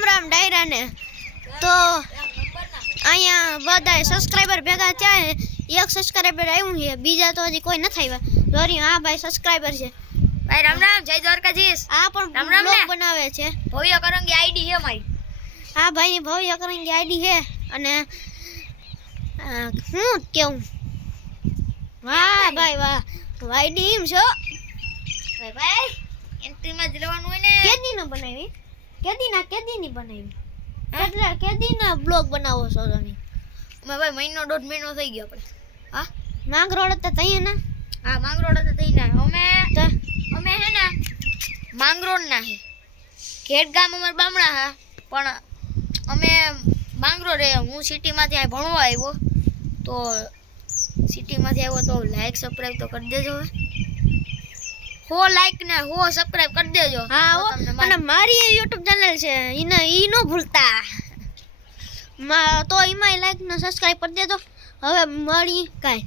રામ રામ ડાયરાને તો અહીંયા બધા સબસ્ક્રાઇબર ભેગા થયા એક સબસ્ક્રાઇબર આવ્યું છે બીજા તો હજી કોઈ નથી આવ્યા જોરી હા ભાઈ સબસ્ક્રાઇબર છે ભાઈ રામ રામ જય દ્વારકાધીશ આ પણ રામ રામ બ્લોગ બનાવે છે ભવ્ય કરંગી આઈડી છે મારી હા ભાઈ ની ભવ્ય કરંગી આઈડી છે અને હું કેવું વાહ ભાઈ વાહ આઈડી એમ છો ભાઈ ભાઈ એન્ટ્રી માં જ રહેવાનું હોય ને કેદીનો બનાવી કેદીની બનાવી કેટલા કેદીના બ્લોગ બનાવો છો તમે અમે ભાઈ મહિનો દોઢ મહિનો થઈ ગયો આપણે હા માંગરોળ હતા તઈ ના હા માંગરોળ હતા તઈ ના અમે હે ને માંગરોળ ના હે ખેડ ગામ અમાર બામણા હા પણ અમે માંગરોળ રે હું સિટી માંથી આ ભણવા આવ્યો તો સિટી માંથી આવ્યો તો લાઈક સબસ્ક્રાઇબ તો કરી દેજો હો લાઈક ને હો સબસ્ક્રાઇબ કરી દેજો હા અને મારી YouTube ચેનલ છે ઈ નો ભૂલતા તો એમાં લાઈક ને સબસ્ક્રાઇબ કરી દેજો હવે મળી કાઈ